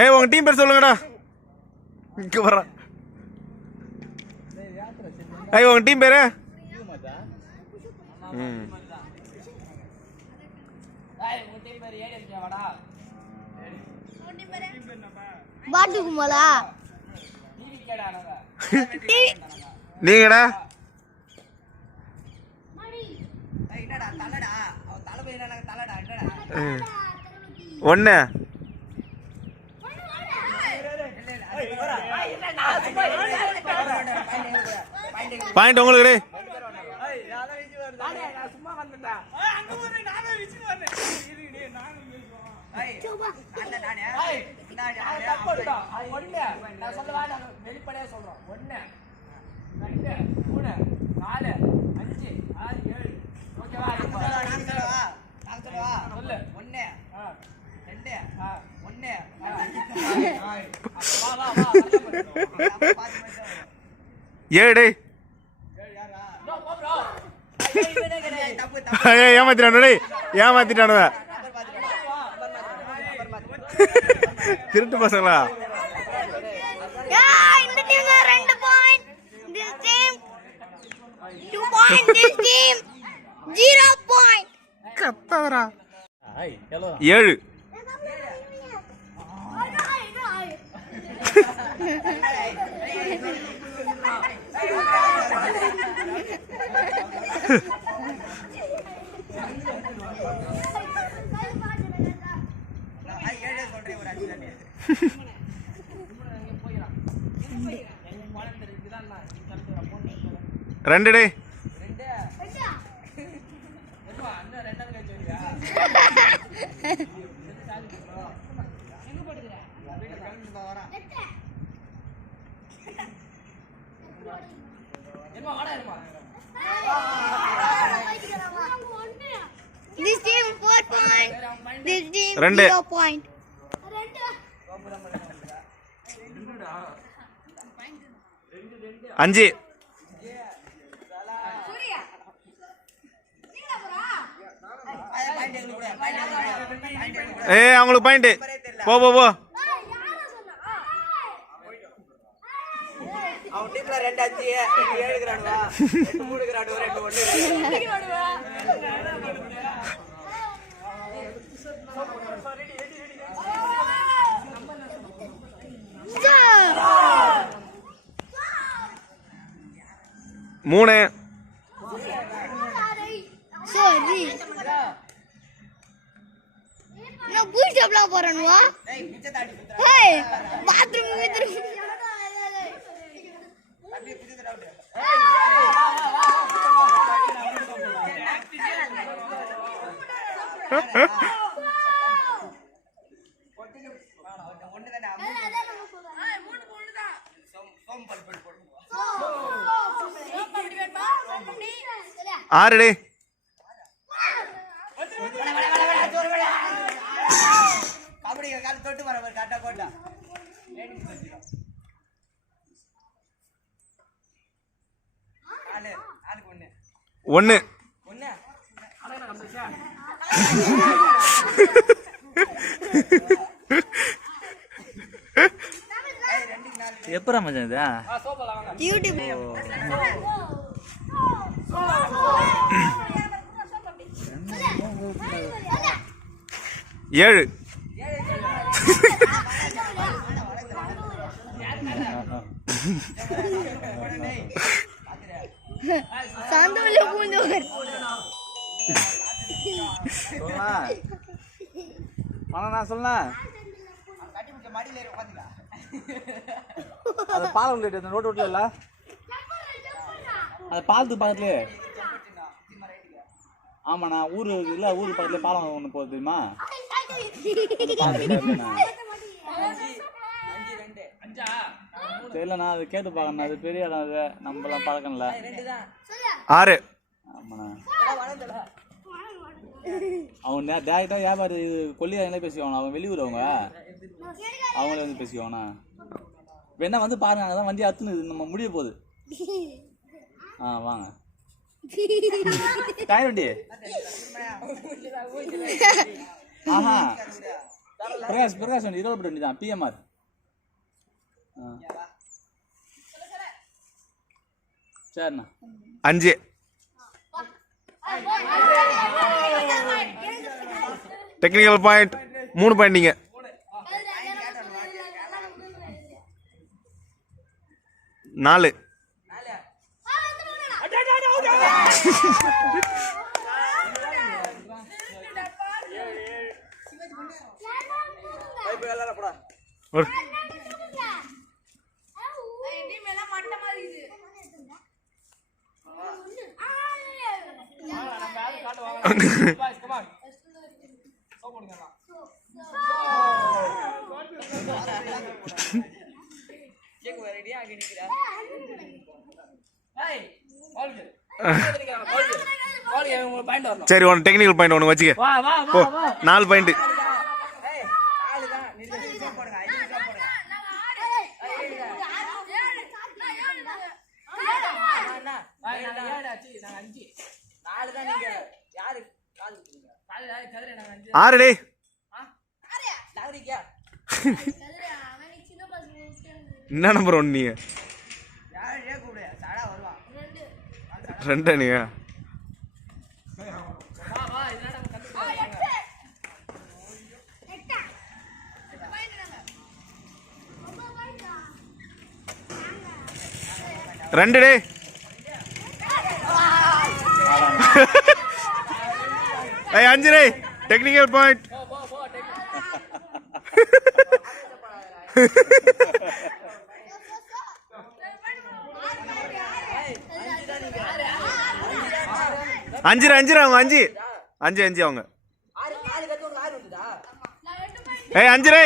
ஏய் உங்க டீம் பேர் சொல்லுங்கடா. இங்க வர. ஏய் உங்க டீம் பேரு? பாட்டுக்குமாலா நீங்கடா? ஒண்ணு பாயிண்ட் உங்களுக்கு. வெளிப்படையா சொல்றோம். 1 2 3 4 5 6 7 ஓகேவா? சொல்லு. 1 2 1 வா வா வா 7 ஏமாத்திட்டானுவ திருட்டு பசங்களா? இந்த டீம்ல 2 point, this team 2 point, this team 0 point. கத்தவரா 7 2 day This team 4 point, this team 2 0 point. 5 ஏய் அவங்களுக்கு பாயிண்ட். போ போ போ. அவன் டீம்ல 2 5 7 கிராடுவா 3 கிராடுவா 2 1 3 சரி நான் புஷ் அப்ல போறேன்வா. ஏய் பாத்ரூம் வித்ரு ஆறு டே கபடி கால தொட்டு வர காட்டா கோட்டா 1 எப்பரா மச்சான் இது? யூடியூப் 7 சந்தோல பூந்தோர் சொல்லலாம் பணம் சொல்லலாம். அது பால் உள்ளிட்டு அந்த ரோட்டு விட்டுல அது பாலத்துக்கு பக்கத்துலயே. ஆமாண்ணா ஊரு இல்லை ஊருக்கு பக்கத்துல பாலம் ஒன்று போகுது தெரியுமா? தெரியலண்ணா அது கேட்டு பார்க்கணும். அது பெரிய இடம் அது நம்மளாம் பழக்கம்ல. 6 ஆமாண்ணா அவங்க டேரக்டா வியாபாரி கொல்லியா பேசிக்குவாங்க. அவங்க வெளியூர் அவங்களே வந்து பேசிக்குவாங்கண்ணா. வேணா வந்து பாருங்க. அங்கதான் வண்டி அத்துன்னு நம்ம முடிய போகுது. வாங்க டயர் வண்டி. ஆஹா பிரகாஷ் வந்து 22 தான் பிஎம்ஆர். சரிண்ணா 5 டெக்னிக்கல் பாயிண்ட் 3 பாயிண்டிங்க. 4 போய் விளையாட போடா. ஒரு பாயிண்ட் வரணும். சரி ஒன்று டெக்னிக்கல் பாயிண்ட் ஒன்று வச்சுக்க. போ 4 பாயிண்ட். ஆறுடே என்ன நம்பர் 1 நீ? 2 நீ? ரெண்டு டே. ஏய் 5 டே டெக்னிக்கல் பாயிண்ட். அஞ்சு அவங்க 5 அவங்க. ஏய் 5 டே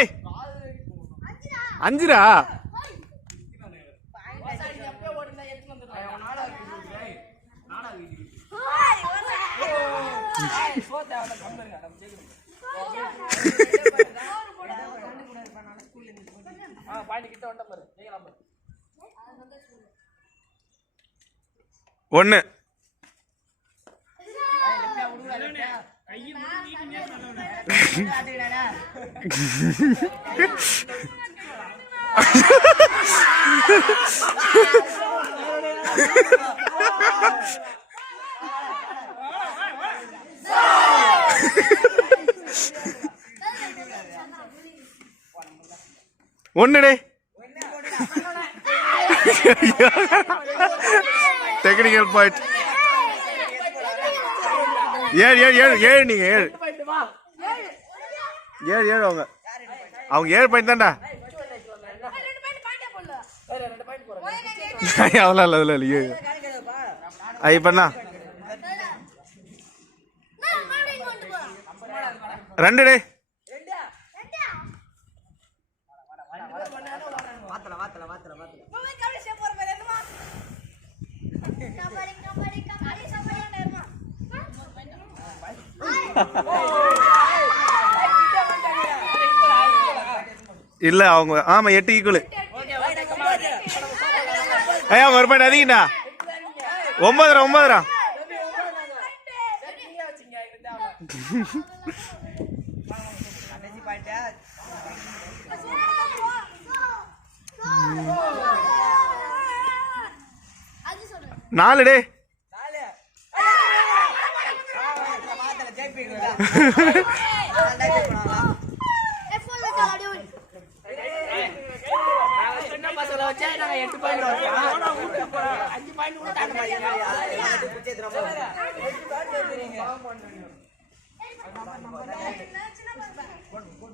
5 1 1 டே டெக்னிக்கல் பாயிண்ட். 7 நீங்க 7 அவங்க 7 பாயிண்ட் தான்டா. அதெல்லாம் இல்ல இப்பண்ணா 2 டே. இல்ல அவங்க ஆமா 8 ஈக்குவல். ஐயா ஒரு பாயிண்ட் அதிகண்டா. 9 4 டே.